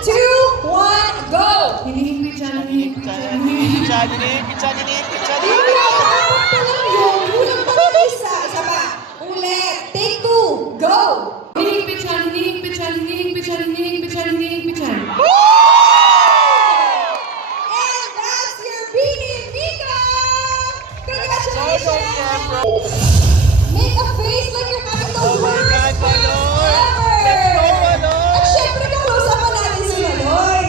2, 1, go! Hinihingit siya, hinihingit siya, hinihingit siya, hinihingit siya, hinihingit siya, Hindi ako dapat lang yun. Kulang pa ng isa. Isa pa. Ulit. Take 2. Go! Hinihingit siya, hinihingit siya, hinihingit siya, hinihingit siya, hinihingit siya. And that's your Beanie Mika! Congratulations! Make a face like you're having the Oh my worst God, Maloy! ever! Let's go, Maloy! At syempre, kamusapan natin si Maloy.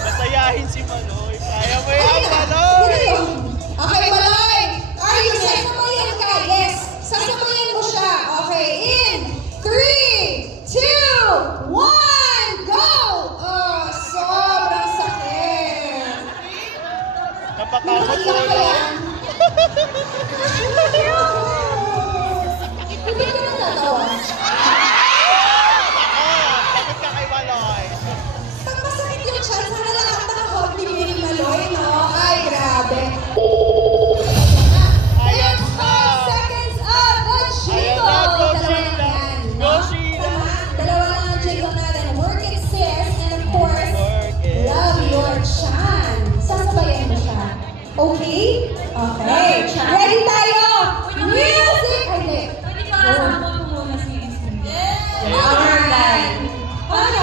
Masayahin si Maloy. Kaya mo yan, Ayun na. Maloy! Yun na yun. Okay, Maloy. Are you sasamayan ka? Yes. Sasamayan mo siya. Okay, in 3, 2, 1, go! Oh, sobrang sakit. Napakamot Hindi mo ka lang. yan. Hindi ka natatawa. Takot ka kay Maloy. Pag masakit yung chan, sana lahat nakahog ni Mini Maloy, no? Ay, grabe. Ayan 10 na. seconds of the Ayan na, jingle. go Dalawa lang Sheila. yan, Go no? Sheila. Tama? Dalawa lang ang jingle natin. Work it, sis. And of course, Work it. love your chan. Sasabayan mo siya. Okay? Okay. Ready tayo? Music! Ay, hindi. Alright. Paano?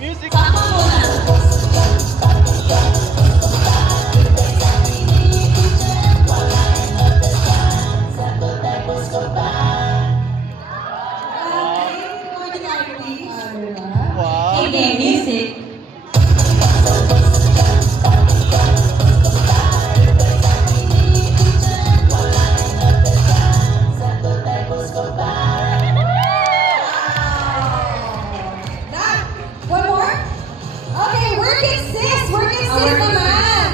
Music. Wow. Music. One more? Okay, work it, sis! Work it, sis naman!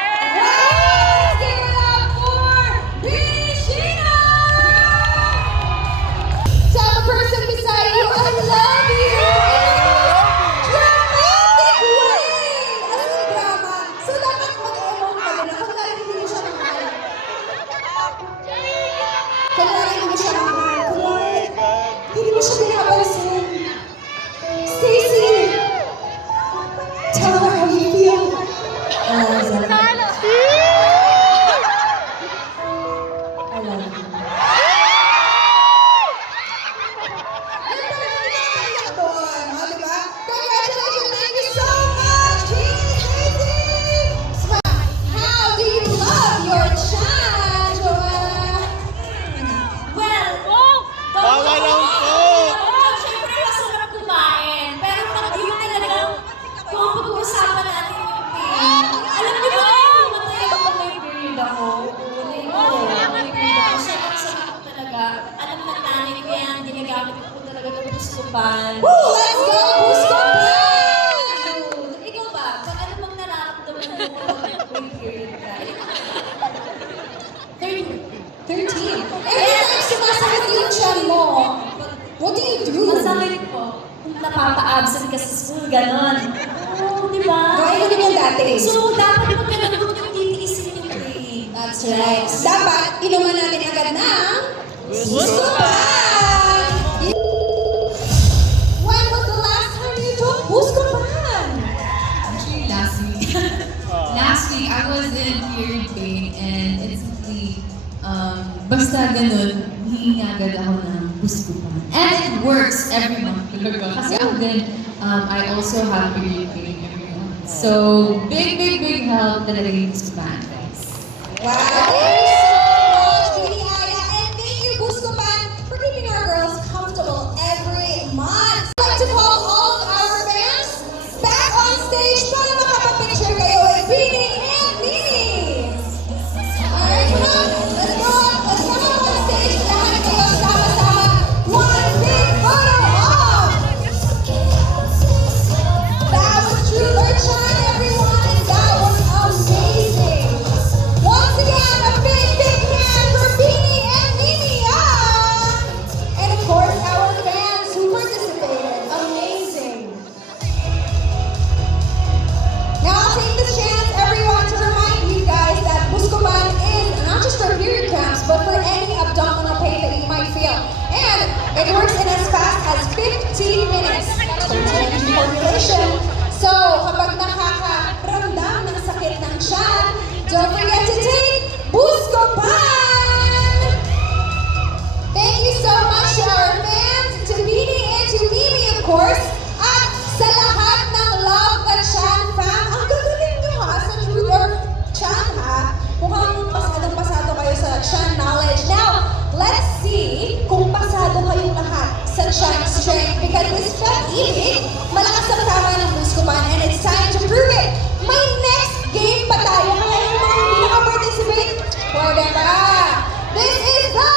Wow! Give it up for Bishina! Tell the person beside you, I love you! Dramatic way! Alam mo yung drama? So, dapat mag-emote ka doon. Kunwari hindi mo siya mahal. Kunwari hindi mo siya mahal. Oh Kunwari my God. hindi mo siya pinapansin. Stacy! Tell her how you feel. I love you. Congratulations, thank you so much, Jeannie. How do you love your child, Joanna? Well, Bawal lang po. Siyempre, masarap kumain. Pero pag yun talagang, kung pag-uusapan natin yung pain, alam niyo ba, matay ako kung may period ako. May period ako. Sobrang sakit ko talaga. Alam na nanay ko yan, ginagamit ko talaga ng gustupan. Woo! Let's go! Buscopan! Ikaw ba? Pag ano bang nararamdaman mo kapag may period ka? 13. Every time sumasakit yung chan mo, what do you do? Masakit ko. Kung napapa-absent ka sa school, ganon. Oo, di ba? Gaya mo din yung dati. So, dapat pag nanonood yung titiisin yung pain. That's right. Dapat, inuman natin agad ng Buscopan! When was the last time you took Buscopan? Actually, last week. Last week, I was in period pain and instantly, basta ganun, hihingi agad ako ng Buscopan. And it works every month talaga. Kasi ako din, I also have period pain every month. So, big help talaga yung Buscopan. Thanks. Wow! Thank you so much, Judy Aya. And thank you, Buscopan, for keeping our girls comfortable every month. I'd like to call all of our fans back on stage para makapag-picture kayo with Beanie and Mini. Alright, come on. Let's go up. Let's come up on stage. Lahat kayo sama-sama. One big photo of. That was True Lord Shine, everyone. competition. So, kapag nakakaramdam ng sakit ng tiyan, don't forget to take Buscopan! Thank you so much to our fans, to Bini and to Mimi, of course, at sa lahat ng Love the Chan fam. Ang gagaling nyo ha, sa Truth or Chan ha. Mukhang pasadong-pasado kayo sa Chan knowledge. Now, let's see kung pasado kayong lahat sa Chan strength because this fat evening, malakas ang tama ng Buscopan and it's time to prove it. May next game pa tayo kaya yung mga hindi naka-participate, pwede pa. This is the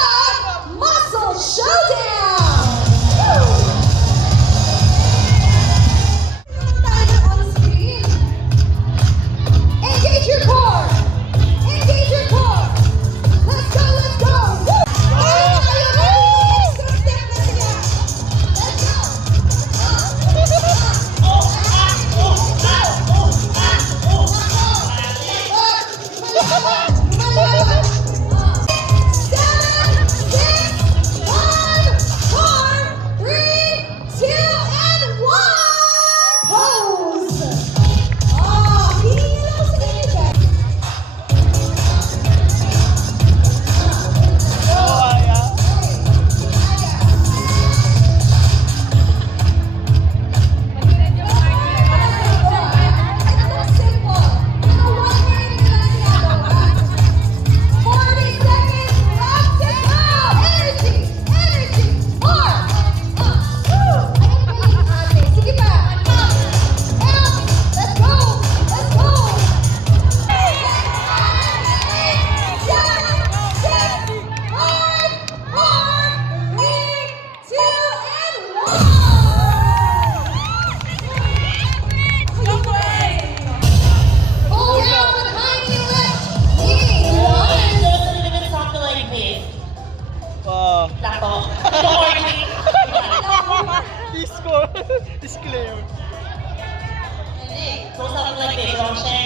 Muscle Showdown! Woo! Tayo on screen. Engage your core! Engage your core! Let's go, let's go! Woo! Tayo na kayo! Extra step na sila! Let's go! Malaban! 7, 6, 5, 4, 3, 2, and 1! Pose! Oh, hindi nyo lang sa inyo, guys. It's so simple. Mga 1 minute na lang ginagawa. 40 seconds left to go! Energy! Energy! More! Woo! Ay, ang galing ate. Sige pa! Out! Let's go! Let's go! 7, 6, 5, 4, 3, 2, and 1! Hold down with high knee lift. Knee 1. Lato. Disco. Disclaimer. Go something like this, don't share.